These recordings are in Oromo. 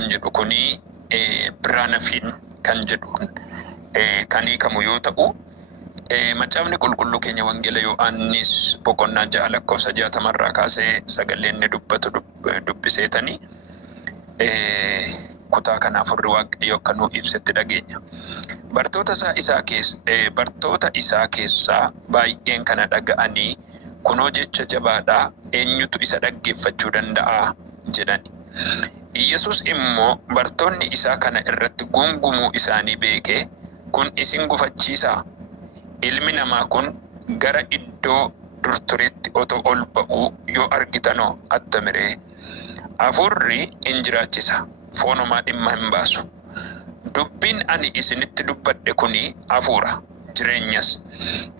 kan jedhu kuni biraanafin kan jedhuun kanii kamu yoo ta'u macaafni qulqulluu keenya wangeela Yohaannis boqonnaa 6 lakkoofsa 60 kaasee sagaleen inni dubbatu dubbiseetanii kutaa kana afurri Waaqayyo akka nuu ibsetti dhageenya. Bartoota isaa keessaa baay'een kana dhaga'anii kunoo jecha jabaadhaa eenyutu isa dhaggeeffachuu danda'a jedhani. Yesus immoo bartoonni isaa kana irratti gungumuu isaanii beekee kun isin gufachiisaa? Ilmi namaa kun gara iddoo dur turetti otoo ol ba'uu yoo argitanoo attamiree hafuurri in jiraachisa foonumaa dhimma hin baasu. Dubbiin ani isinitti dubbadhe kuni hafuura jireenyas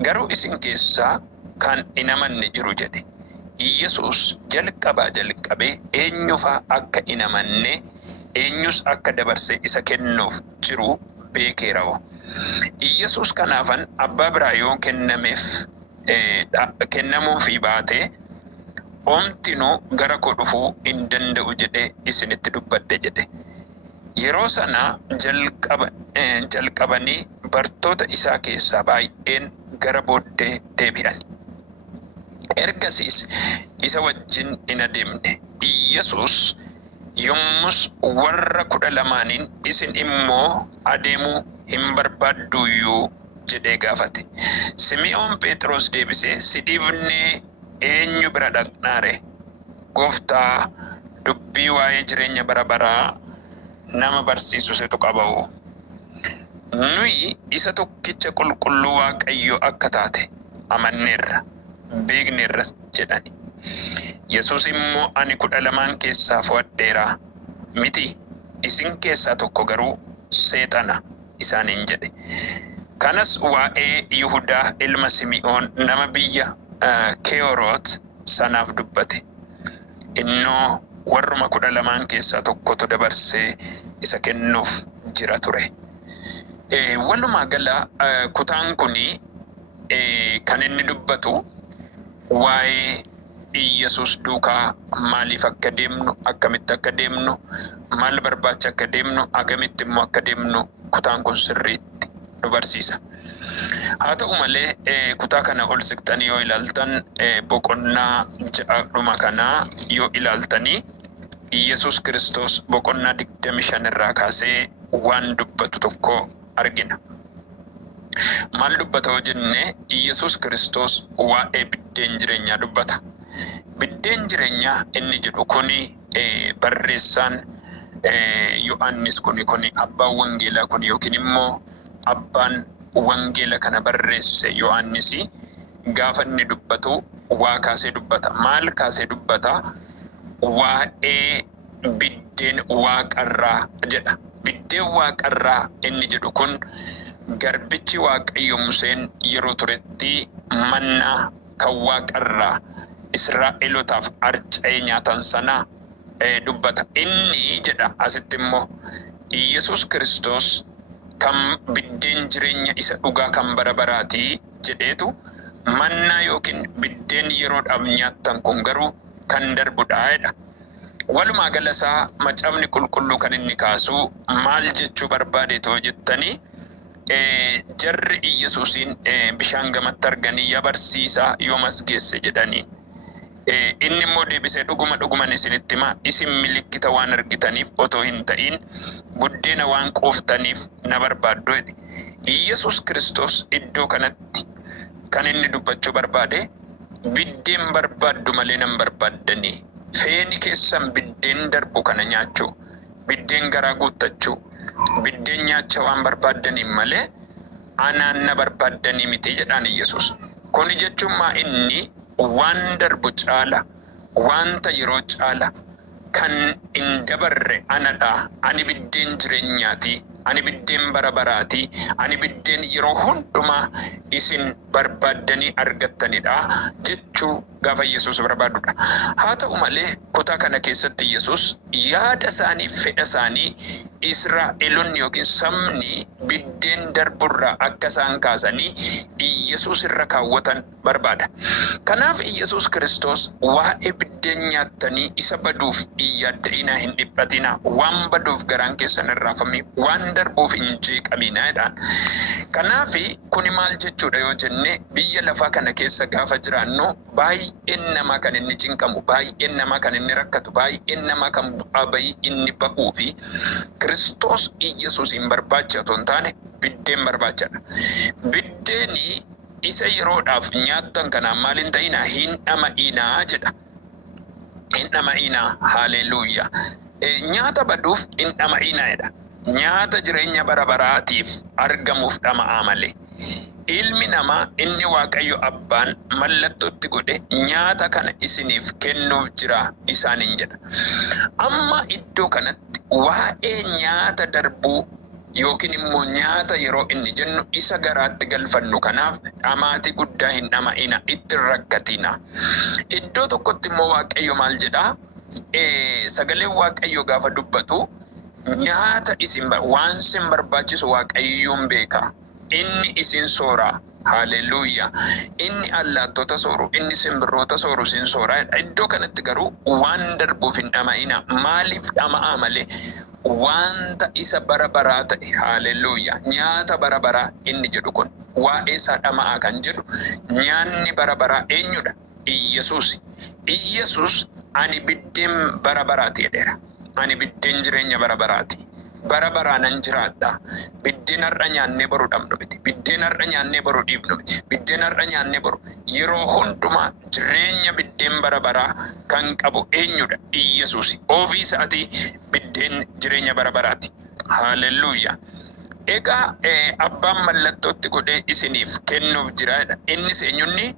garuu isin keessaa kan hin amanne jiru jedhe. Yesus jalqabee eenyufaa akka hin amanne eenyus akka dabarsee isa kennuuf jiru beekeerawo. Yesus kanaafan abbaa biraa yoo kennamuufi baate omtinuu gara koo dhufuu hin danda'u jedhee isinitti dubbadhe jedhe. Yeroo sana jalqabanii bartoota isaa keessaa baay'een gara booddee deebi'an. Ergasiis isa wajjin hin adeemne. Yesus yommus warra 12 isin immoo adeemuu hin barbaadduyyuu jedhee gaafate. Simi'oon Phexros deebisee si dhiifnee eenyu bira dhaqnaare? Gooftaa, dubbii waa'ee jireenya bara baraa nama barsiisu situ qaba'u. Nuyi isa tokkicha qulqulluu Waaqayyo akka taate amanneerra beekneerras jedhani. Yesus immoo ani 12 keessaa fo'adheera miti isin keessaa tokko garuu seexana isaaniin jedhe. Kanas waa'ee Yihudaa ilma Simi'oon nama biyya Keeroot sanaaf dubbate. Innoo warruma 12 keessaa tokkotu dabarsee isa kennuuf jira ture. Walumaa gala kutaan kuni kan inni dubbatu waa'ee Yesus duukaa maaliif akka deemnu, akkamitti akka deemnu, maal barbaacha akka deemnu, akkamitti immoo akka deemnu kutaan kun sirriitti nu barsiisa. Haa ta'u malee kutaa kana ol siqtanii yoo ilaaltan boqonnaa 6 kanaa yoo ilaaltanii Yesus Kiristoos boqonnaa 25 irraa kaasee waan dubbatu tokko argina. Maal dubbata yoo jenne Yesus Kiristoos waa'ee biddeen jireenyaa dubbata. Biddeen jireenyaa inni jedhu kuni barreessaan Yohaannis kuni abbaan wangeelaa kuni yookiin immoo abbaan wangeela kana barreesse Yohaannis gaafa inni dubbatu waa kaasee dubbata. Maal kaasee dubbata? Waa'ee biddeen waaqarraa jedha. Biddeen waaqarraa inni jedhu kun garbichi Waaqayyo Museen yeroo turetti mannaa kan waaqarraa Israa'elotaaf arca'ee nyaatan sana dubbata. Inni jedha asitti immoo Yesus Kiristoos kan biddeen jireenya isa dhugaa kan bara baraati jedheetu mannaa yookiin biddeen yeroodhaaf nyaattan kun garuu kan darbudha jedha. Walumaa gala isaa macaafni qulqulluu kan inni kaasu maal jechuu barbaade too jettanii jarri Yesuusiin bishaan gamatti arganii yaa barsiisaa yoomas geesse jedhanii. Inni immoo deebisee dhuguman isinitti himaa isin milikkita waan argitaniif otoo hin ta'in buddeena waan quuftaniif na barbaaddu jedhe. Yesus Kiristoos iddoo kanatti kan inni dubbachuu barbaade biddeen barbaaddu malee nan barbaaddanii. Feeni keessan biddeen darbu kana nyaachuu, biddeen garaa guuttachuu, biddeen nyaacha waan barbaaddanii malee anaan na barbaaddanii miti jedhaan Yesus. Kuni jechuun maa inni waan darbu caala, wanta yeroo caala kan hin dabarre anadha. Ani biddeen jireenyaati, ani biddeen bara baraati, ani biddeen yeroo hundumaa isin barbaaddanii argattanidha jechuu gaafa Yesuus barbaadudha. Haa ta'u malee kutaa kana keessatti Yesuus yaada isaanii fedha isaanii Israa'eloonni yookiin sabni biddeen darburraa akka isaan kaasanii Yesuus irra kaawwatan barbaada. Kanaaf Yesuus Kiristoos waa'ee biddeen nyaattanii isa baduuf yaaddaa'inaa hin dhiphatinaa, waan baduuf garaan keessan hin raafamne, waan darbuuf hin jeeqaminaa jedhaan. Kanaaf kuni maal jechuudha yoo jenne biyya lafaa kana keessa gaafa jiraannu baay'een namaa kan inni cinqamu, baay'een namaa kan inni rakkatu, baay'een namaa kan bu'aa bahii inni bahuu fi Kiristoos Yesuus hin barbaacha otoo hin taane biddeen barbaachadha. Biddeeni isa yeroodhaaf nyaattan kanaan maal hin ta'inaa hin dhama'inaa jedha. Hin dhama'inaa, haleluuyaa. Nyaata baduuf hin dhama'inaa jedha. Nyaata jireenya bara baraatiif argamuuf dhama'aa malee. Ilmi namaa inni Waaqayyo Abbaan mallattootti godhe nyaata kana isiniif kennuuf jira isaaniin jedha. Amma iddoo kanatti waa'ee nyaata darbuu yookiin immoo nyaata yeroo inni jennu isa garaatti galfannu kanaaf dhamaatii guddaa hin dhama'ina, itti rakkatina. Iddoo tokkotti immoo Waaqayyo maal jedhaa? Sagaleen Waaqayyo gaafa dubbatu nyaata isin waan isin barbaachisu Waaqayyoon beeka. Inni isin soora. Haleluuyaa. Inni allaattota sooru, inni simbirroota sooru isin soora. Iddoo kanatti garuu waan darbuuf hin dhama'ina. Maaliif dhama'aa malee? Wanta isa bara baraa ta'e. Haleluuyaa. Nyaata bara baraa inni jedhu kun waa'ee isaa dhama'aa kan jedhu nyaanni bara baraa eenyudha? Iyyesuus. Iyyesuus ani biddeen bara baraati jedheera. Ani biddeen jireenya bara baraati. Bara baraanan jiraadha. Biddeen har'a nyaannee boru dhabnu miti. Biddeen har'a nyaannee boru dhiibnu miti. Biddeen har'a nyaannee boru yeroo hundumaa jireenya biddeen bara baraa kan qabu eenyudha? Iyyesuus. Ofii isaatii biddeen jireenya bara baraati. Haleluuyaa. Egaa abbaan mallattootti godhee isiniif kennuuf jiraadha. Innis eenyunni?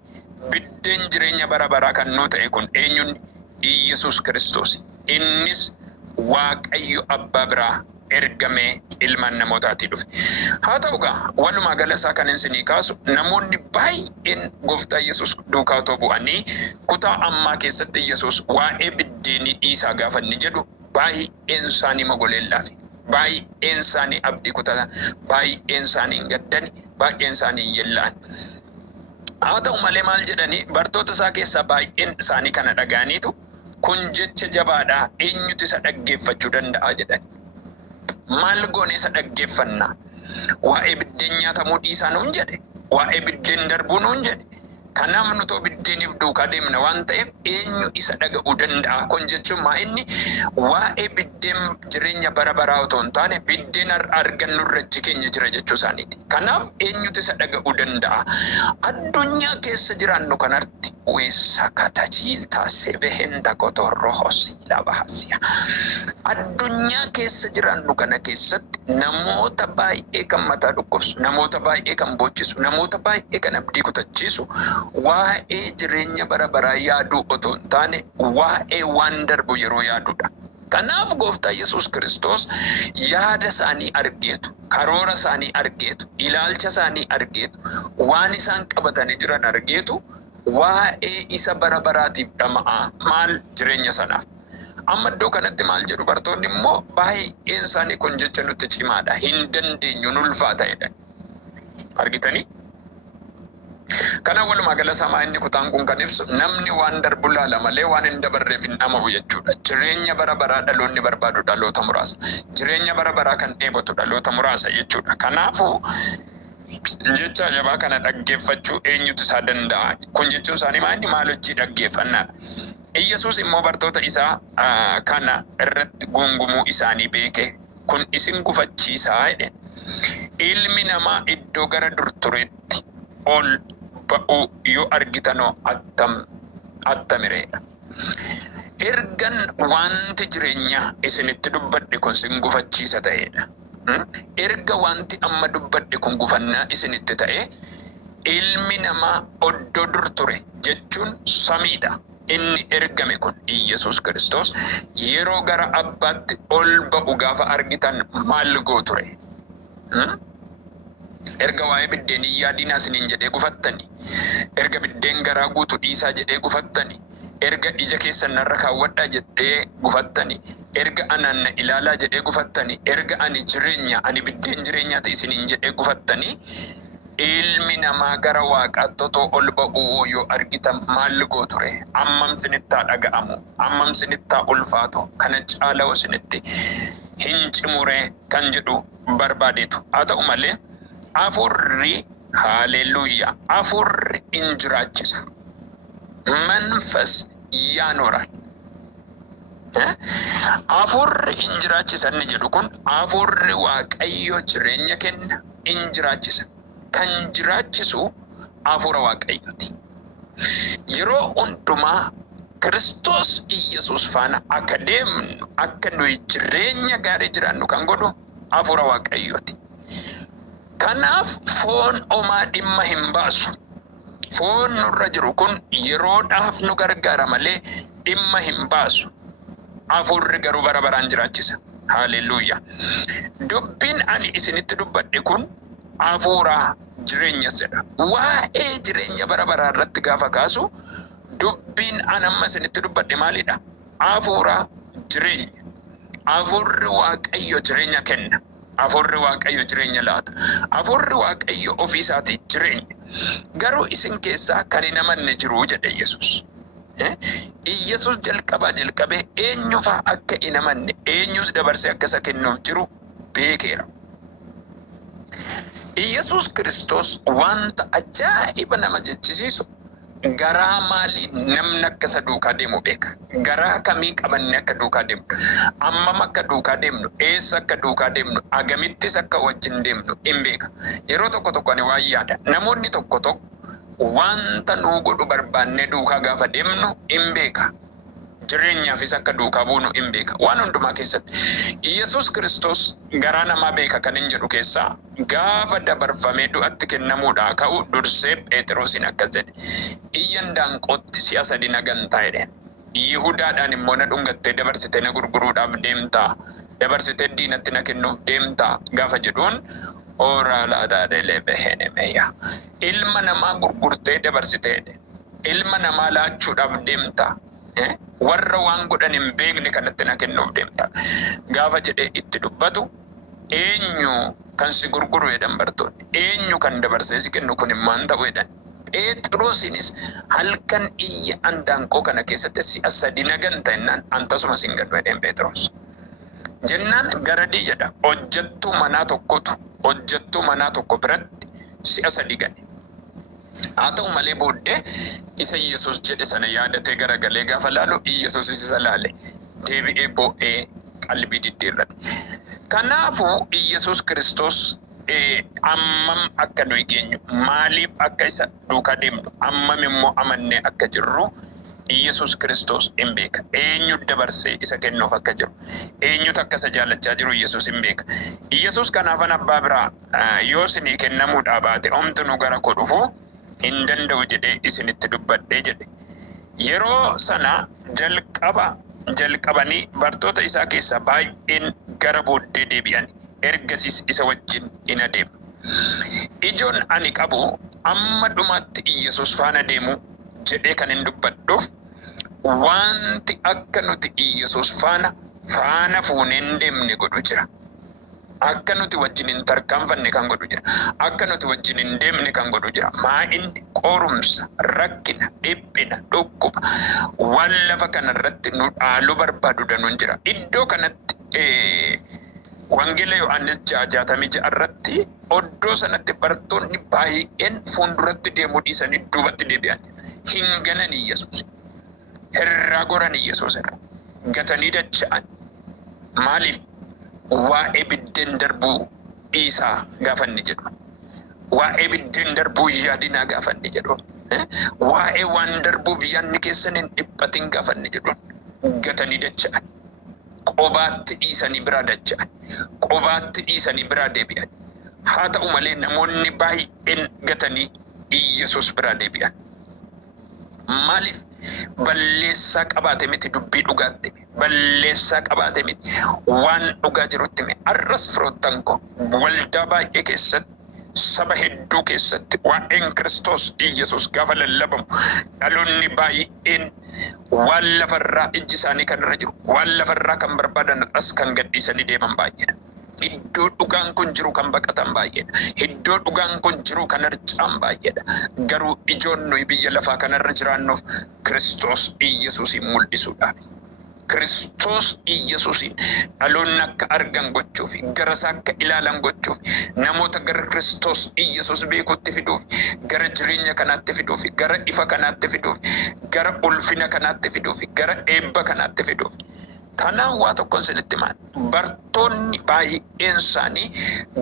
Biddeen jireenya bara baraa kan nuu ta'e kun eenyunni? Iyyesuus Kiristoos. Innis Waaqayyo Abbaa biraa ergamee ilmaan namootaatii dhufe. Haa ta'u egaa walumaa gala isaa kan isinii kaasu namoonni baay'een Gooftaa Yesuus duukaa otoo bu'anii kutaa ammaa keessatti Yesuus waa'ee biddeenii dhiisaa gaafa inni jedhu baay'een isaanii mogoleellaafi. Baay'een isaanii abdii kutatan, baay'een isaanii hin gaddani, baay'een isaanii hin yellaan. Haa ta'u malee maal jedhanii bartoota isaa keessaa baay'een isaanii kana dhaga'aniitu kun jecha jabaadhaa eenyutu isa dhaggeeffachuu danda'a jedhani. Maal goone isa dhaggeeffanna? Waa'ee biddeen nyaatamuu dhiisaa nuun jedhe. Waa'ee biddeen darbuu nuun jedhe. Kanaaf nutoo biddeeniif duukaa deemna waan ta'eef eenyu isa dhaga'uu danda'a? Kun jechuun maa inni waa'ee biddeen jireenya bara baraa otoo hin taane biddeen argannu irratti keenya jira jechuu isaaniiti. Kanaaf eenyutu isa dhaga'uu danda'a? Addunyaa keessa jiraannu kanarratti weessa katachiiltaa sebehenda kotorrohosi labahasiya. Addunyaa keessa jiraannu kana keessatti namoota baay'ee kan mataa dhukkubsu, namoota baay'ee kan boochisu, namoota baay'ee kan abdii kutachiisu waa'ee jireenya bara baraa yaaduu otoo hin taane waa'ee waan darbu yeroo yaadudha. Kanaaf Gooftaa Yesuus Kiristoos yaada isaanii argeetu, karoora isaanii argeetu, ilaalcha isaanii argeetu, waan isaan qabatanii jiran argeetu waa'ee isa bara baraatiif dhama'aa maal jireenya sanaaf. Amma iddoo kanatti maal jedhu bartoonni immoo baay'een isaanii kun jecha nutti cimaadha. Hin dandeenyu ulfaata jedhan. Argitanii? Kana walumaa gala samaa inni kutaan kun kan ibsu namni waan darbu laala malee waan hin dabarreef hin dhama'u jechuudha. Jireenya bara baraa dhaloonni barbaadu dhaloota muraasa. Jireenya bara baraa kan dheebotu dhaloota muraasa jechuudha. Kanaafuu jecha jabaa kana dhaggeeffachuu eenyutu isaa danda'a? Kun jechuun isaanii maal hojii dhaggeeffannaadha. Iyyesuus immoo bartoota isaa kana irratti gungumuu isaanii beeke. Kun isin gufachiisaa jedhe. Ilmi namaa iddoo gara dur turetti ol ba'uu yoo argitanoo attamireedha. Ergan wanti jireenya isinitti dubbadhe kun isin gufachiisa ta'edha. Erga wanti amma dubbadhe kun gufannaa isinitti ta'e ilmi namaa oddoo dur ture jechuun samiidha. Inni ergame kun Iyyesuus Kiristoos yeroo gara abbaatti ol ba'u gaafa argitan maal goo ture? Erga waa'ee biddeenii yaadinaa isiniin jedhee gufattani. Erga biddeen garaa guutu dhiisaa jedhee gufattani. Erga ija keessan narra kaawwadhaa jedhee gufattani. Erga anaan na ilaalaa jedhee gufattani. Erga ani biddeen jireenyaati isiniin jedhee gufattani. Ilmi namaa gara waaqaatti otoo ol ba'uu yoo argitan maal gooture? Ammam sinittaa dhaga'amu? Ammam sinittaa ulfaatu? Kana caalaa isinitti hin cimuree kan jedhu barbaadeetu. Haa ta'u malee Afurri haleluuyaa. Afurri in jiraachisa. Manfas yaanoral. Afurri in jiraachisa inni jedhu kun afurri Waaqayyo jireenya kenna in jiraachisa. Kan jiraachisu afura Waaqayyooti. Yeroo hundumaa Kiristoos Iyyasuus faana akka deemnu akka nuyi jireenya gaarii jiraannu kan godhu afura Waaqayyooti. Kanaaf foon omaa dhimma hin baasu. Foon nurra jiru kun yeroodhaaf nu gargaara malee dhimma hin baasu. Afurri garuu bara baraan jiraachisa. Haleluuyaa. Dubbiin ani isinitti dubbadhe kun afuuraa jireenya jedha. Waa'ee jireenya bara baraa irratti gaafa kaasu dubbiin ani amma isinitti dubbadhe maalidha? Afuuraa jireenya. Afurri Waaqayyo jireenya kenna. Afurri Waaqayyo jireenya laata. Afurri Waaqayyo ofiisaatii jireenya. Garuu isin keessaa kan hin amanne jiru jedhe Yesuus. Yesuus jalqabee eenyufaa akka hin amanne eenyus dabarsee akka isa kennuuf jiru beekeera. Yesuus Kiristoos wanta ajaa'iba nama jechisiisu garaa maalii namni akka isa duukaa deemu beeka. Garaa kamii qabanne akka duukaa deemnu, ammam akka duukaa deemnu, eessa akka duukaa deemnu, agamittis akka wajjin deemnu hin beeka. Yeroo tokko ani waan yaada. Namoonni tokko wanta nuu godhu barbaannee duukaa gaafa deemnu hin beeka. Jireenyaafis akka duukaa buunu hin beeka. Waan hundumaa keessatti Yesuus Kiristoos garaa namaa beeka kan hin jedhu keessaa gaafa dabarfamee du'atti kennamuudhaa ka'u dursee Phexrosin akkas jedhe. Iyyan daanqootti si'a sadi na gantaa jedheen. Yihudaadhaan immoo na dhungattee dabarsitee na gurguruudhaaf deemtaa. Dabarsitee diinatti na kennuuf deemtaa gaafa jedhuun Oraaladaadheelee behenemeya. Ilma namaa gurgurtee dabarsitee ilma namaa laachuudhaaf deemtaa. Warra waan godhan hin beekne kanatti na kennuuf deemta. Gaafa jedhee itti dubbatu eenyu kan si gurguru jedhan bartoonni. Eenyu kan dabarsee si kennu kun immaan ta'u jedhan. Phexrosinis halkan iyya andaanqoo kana keessatti si'a sadi na ganta jennaan antasuma sin gadhu jedheen Phexros. Jennaan garadii jedha hojjettuu manaa tokko biratti si'a sadi gane. Haa ta'u malee booddee isa Yesuus jedhe sana yaadatee garagalee gaafa laalu Yesuus isa laale deebi'ee boo'ee qalbii diddiirrate. Kanaafuu Yesuus Kiristoos ammam akka nuyi geenyu maaliif akka isa duukaa deemnu ammam immoo amannee akka jirru Yesuus Kiristoos hin beeka. Eenyu dabarsee isa kennuuf akka jiru eenyutu akka isa jaallachaa jiru Yesuus hin beeka. Yesuus kanaafan abbaa biraa yoo isinii kennamuudhaa baate homtu nu gara koo dhufu hin danda'u jedhee isinitti dubbadhee jedhe. Yeroo sana jalqabanii bartoota isaa keessaa baay'een gara booddee deebi'an. Ergasiis isa wajjin hin adeemu. Ijoon ani qabu amma dhumaatti Yesuus faana deemu jedhee kan hin dubbadhuuf wanti akka nuti Yesuus faana fuuneen deemne godhu jira. Akka nuti wajjin hin tarkaanfanne kan godhu jira. Akka nuti wajjin hin deemne kan godhu jira. Maa'inni qorumsa, rakkina, dhiphina, dhukkuba waan lafa kanarratti nu dhaaluu barbaadu danuun jira. Iddoo kanatti Wangeela Yohaannis 6:66 irratti oddoo sanatti bartoonni baay'een fuulduratti deemuu dhiisanii duubatti deebi'an. Hin gananii Yesuus. Irraa goranii Yesuus irra. Gatanii dacha'an. Maaliif? Waa'ee biddeen darbuu dhiisaa gaafanni jedhu. Waa'ee biddeen darbuu yaadinaa gaafanni jedhu. Waa'ee waan darbuuf yaadni keessan hin dhiphatin gaafanni jedhu. Gatanii dacha'an. Qobaatti dhiisanii biraa dacha'an. Qobaatti dhiisanii biraa deebi'an. Haa ta'u malee namoonni baay'een gatanii Yesuus biraa deebi'an. Maaliif? Balleessaa qabaate miti dubbii dhugaatti. Balleessaa qabaate miti waan dhugaa jirutti. Arras firoottan koo waldaa baay'ee keessatti saba hedduu keessatti waa'een Kiristoos Iyyasuus gaafa lallabamu dhaloonni baay'een waan lafarraa ijji isaanii kan irra jiru waan lafarraa kan barbaadan as kan gadhiisanii deeman baay'eedha. Iddoo dhugaan kun jiru kan baqatan baay'eedha. Iddoo dhugaan kun jiru kan harcaan baay'eedha. Garuu ijoon nuyi biyya lafaa kanarra jiraannuuf Kiristoos Iyyasuusin mul'isuudhaaf. Kiristoos Iyyasuusin dhaloonni akka argan gochuuf, gara isaa akka ilaalan gochuuf, namoota gara Kiristoos Iyyasuus beekuutti fiduuf, gara jireenya kanaatti fiduuf, gara ifa kanaatti fiduuf, gara ulfina kanaatti fiduuf, gara eebba kanaatti fiduuf. Kanaan waa tokkoon isinitti himaa bartoonni baay'een isaanii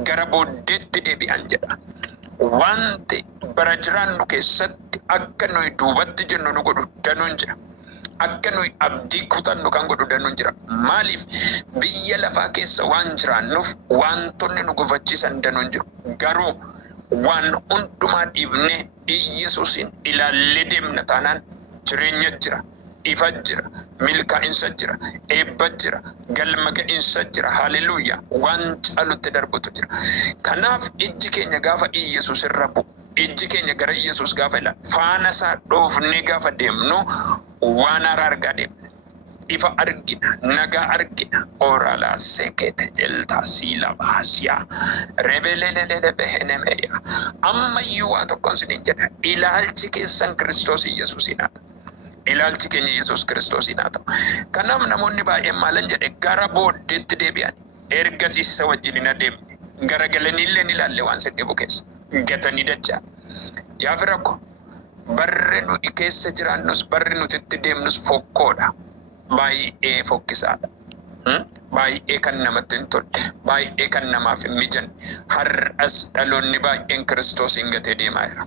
gara booddeetti deebi'an jedha. Wanti bara jiraannu keessatti akka nuyi duubatti jennu nu godhu danuun jira. Akka nuyi abdii kutannu kan godhu danuun jira. Maaliif biyya lafaa keessa waan jiraannuuf wantoonni nu gufachiisan danuun jiru. Garuu waan hundumaa dhiibnee Iyyasuusin ilaallee deemna taanaan jireenya jira. Ifa jira, milkaa'insa jira, eebba jira, galma ga'iinsa jira. Haleluuyaa! Waan caalutti darbutu jira. Kanaaf ijji keenya gaafa Iyyasuus irra bu'u, ijji keenya gara Iyyasuus gaafa ilaalu, faana isaa dhoofnee gaafa deemnu waan haaraa argaa deemna. Ifa argina, nagaa argina. Oraalaa seekete jeltaa siila baasiyaa. Rebelelelele behenemeyaa. Ammayyuu waa tokkoon isiniin jedha. Ilaalchi keessan Kiristoos Iyyasuusin haa ta'u. Ilaalchi keenya Yesuus Kiristoosiin haa ta'u. Kanaaf namoonni baay'een maalan jedhe gara booddeetti deebi'an. Ergasiis isa wajjin hin adeemne. Gara galaniillee ni ilaalle waan sin dhibu keessa. Gatanii dachaa. Yaa fira ko barri nuti keessa jiraannus barri nuti itti deemnus fokkoodha. Baay'ee fokkisaadha. Baay'ee kan namatti hin tolle. Baay'ee kan namaaf hin mijanne. Har'as dhaloonni baay'een Kiristoosiin gatee deemaa jira.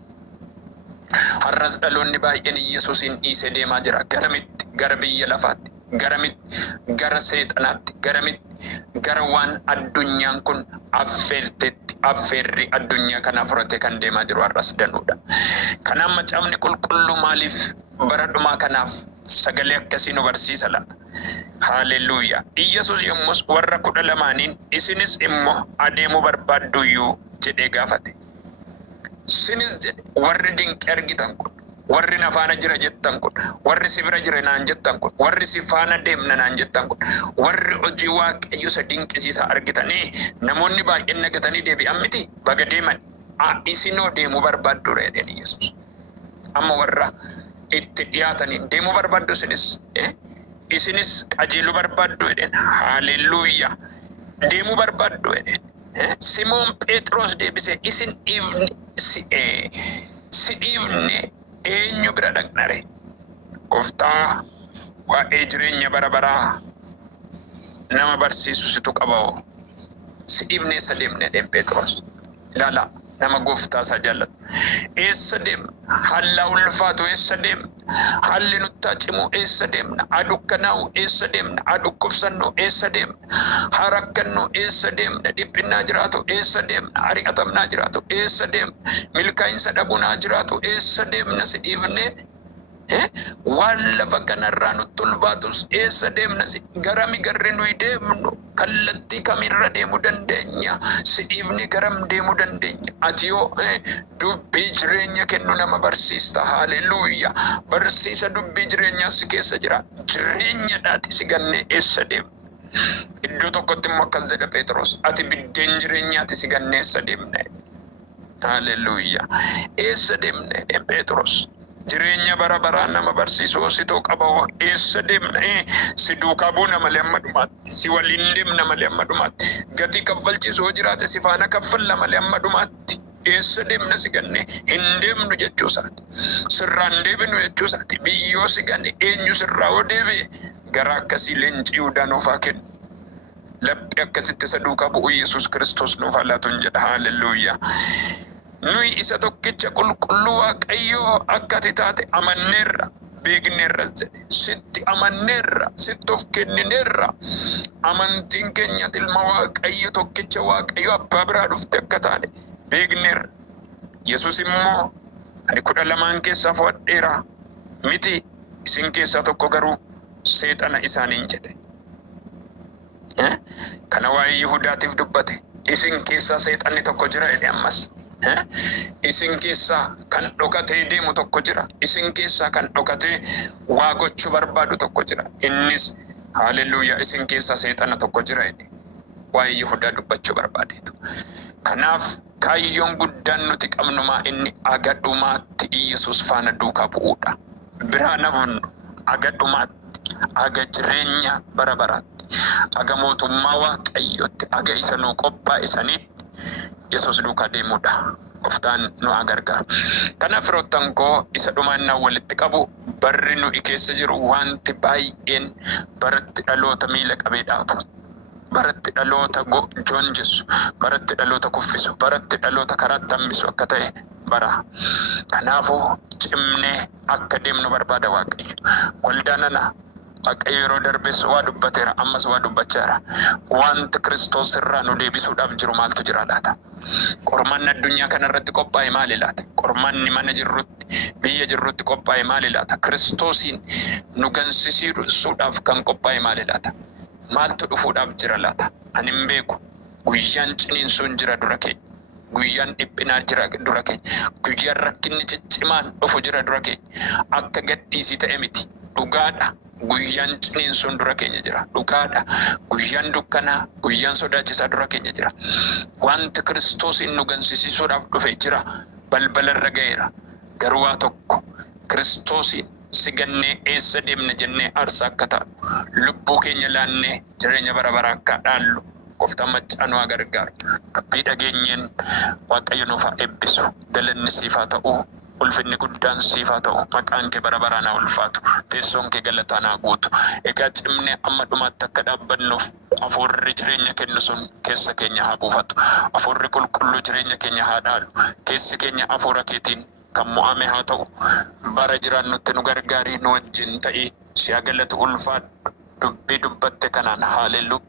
Har'as dhaloonni baay'een Iyyasuusin dhiisee deemaa jira. Garamitti? Gara biyya lafaatti. Garamitti? Gara seexanaatti. Garamitti? Gara waan addunyaan kun affeertetti. Affeerri addunyaa kana furate kan deemaa jiru har'as danuudha. Kanaaf macaafni qulqulluu maaliif bara dhumaa kanaaf sagalee akkasii nu barsiisa laata? Haleluuyaa! Iyyasuus yommus warra 12 isinis immoo adeemuu barbaadduyyuu jedhee gaafate. Sinis jedhe warri dinqii argitan kun, warri na faana jira jettan kun, warri si bira jira naan jettan kun, warri si faana deemna naan jettan kun, warri hojii Waaqayyo isa dinqisiisaa argitanii namoonni baay'een nagatanii deebi'an miti baga deeman. Isinoo deemuu barbaaddu reedeen Iyyasuus. Amma warra itti dhiyaataniin deemuu barbaaddu isinis qajeeluu barbaaddu jedheen. Haleluuyaa! Deemuu barbaaddu jedheen. Simoon Phexros deebisee isin si dhiifne eenyu bira dhaqnare? Gooftaa waa'ee jireenya bara baraa nama barsiisu situ qaboo. Si dhiifne eessa deemne jedheen Phexros. Ilaala nama gooftaa isaa jaallatu. Eessa deemna? Hallaa ulfaatu eessa deemna? Halli nuttaa cimu eessa deemna? Adukkanaa'u eessa deemna? Adukkubsannu eessa deemna? Harakkannu eessa deemna? Dhiphinnaa jiraatu eessa deemna? Ari'atamnaa jiraatu eessa deemna? Milkaa'insa dhabunaa jiraatu eessa deemna? Si dhiifne waan lafa kanarraa nutti ulfaatus eessa deemna? Garami garri nuyi deemnu kallattii kamirra deemuu dandeenya? Si dhiifne garam deemuu dandeenya? Ati yoo dubbii jireenya kennu nama barsiista. Haleluuyaa! Barsiisa dubbii jireenyaa si keessa jira. Jireenyadhaati si ganne eessa deemna? Iddoo tokkotti immoo akkas jedha Phexros, ati biddeen jireenyaati si ganne eessa deemna? Haleluuyaa! Eessa deemna Phexros? Jireenya bara baraa nama barsiisuu situu qaboo eessa deemna? Si duukaa buuna malee amma dhumaatti. Si waliin deemna malee amma dhumaatti. Gatii kaffalchiisuu jiraate si faana kaffalla malee amma dhumaatti. Eessa deemna si ganne? Hin deemnu jechuu isaati. Sirraan deebinu jechuu isaati. Biyyoo si ganne eenyu sirraa oo deebi'e? Gara akkasii leencii udaan nuufaa kennu. Laphi akkasitti isa duukaa bu'u Yesuus Kiristoos nuuf haa laatu jedha. Haleluuyaa! Nuyi isa tokkicha qulqulluu Waaqayyoo akka ati taate amanneerra, beekneerra jedhe. Sitti amanneerra, sitti of kennineerra. Amantiin keenya ilma Waaqayyo tokkicha Waaqayyo abbaa biraa dhufte akka taane beekneerra. Yesuus immoo ani 12 keessaa fo'adheera miti, isin keessaa tokko garuu seexana isaaniin jedhe. Kana waa'ee Yihudaatiif dubbate. Isin keessaa seexanni tokko jira jedhe ammas. Isin keessaa kan dhokatee deemu tokko jira. Isin keessaa kan dhokatee waa gochuu barbaadu tokko jira. Innis haaleluyyaa isin keessaa seexana tokko jira jedhe. Waa'ee Yihudaa dubbachuu barbaadeetu. Kanaaf kaayyoon guddaan nuti qabnumaa inni aga dhumaatti Iyesuus faana duukaa bu'uudha. Biraa nafunnu aga dhumaatti, aga jireenya bara baraatti, aga mootummaa Waaqayyootti, aga isa nuu qophaa'e sanitti Yesuus duukaa deemuudha. Gooftaan nu gargaaru. Kanaaf firoottan koo isa dhumaannaa walitti qabu barri nu keessa jiru wanti baay'een baratti dhaloota miila qabee dhaabu. Baratti dhaloota joonjessu, baratti dhaloota kuffisu, baratti dhaloota karaatti hambisu akka ta'e bara. Kanaafuu cimnee akka deemnu barbaada Waaqayyo. Waldaanana Waaqayyo yeroo darbees waa dubbateera, ammas waa dubbachaara. Wanti Kiristoos irraa nu deebisuudhaaf jiru maaltu jira laata? Qormanni addunyaa kanarratti qophaa'e maali laata? Qormanni mana jirrutti, biyya jirrutti qophaa'e maali laata? Kiristoosiin nu gansisiisuudhaaf kan qophaa'e maali laata? Maaltu dhufuudhaaf jira laata? Ani hin beeku. Guyyaan ciniinsuun jira dura keenya. Guyyaan dhiphinaa jira dura keenya. Guyyaan rakkinni ciccimaan dhufu jira dura keenya. Akka gadhiisii ta'e miti. Dhugaadha. Guyyaan ciniinsuun dura keenya jira. Dhugaadha. Guyyaan dukkanaa, guyyaan sodaachisaa dura keenya jira. Wanti Kiristoosiin nu gansisiisuudhaaf dhufe jira. Balbalarra ga'eera. Garuu waa tokko Kiristoosiin si gannee eessa deemna jennee aarsaa akka taanu, lubbuu keenya laannee jireenya bara baraa akka dhaallu Gooftaan maccaa nu gargaaru. Dubbii dhageenyeen Waaqayyo nuuf haa eebbisu. Galanni siif haa ta'u. Ulfinni guddaan siif haa ta'u. Maqaan kee bara baraan haa ulfaatu. Teessoon kee galataan haa guutu. Egaa cimnee amma dhumaatti akka dhaabbannuuf hafuurri jireenya kennu sun keessa keenya haa buufatu. Hafuurri qulqulluu jireenya keenya haa dhaalu. Keessi keenya hafuura keetiin kan mo'ame haa ta'u. Bara jiraannutti nu gargaarii nu wajjin ta'ii. Si haa galatu ulfaadhu. Dubbii dubbatte kanaan haaleluu.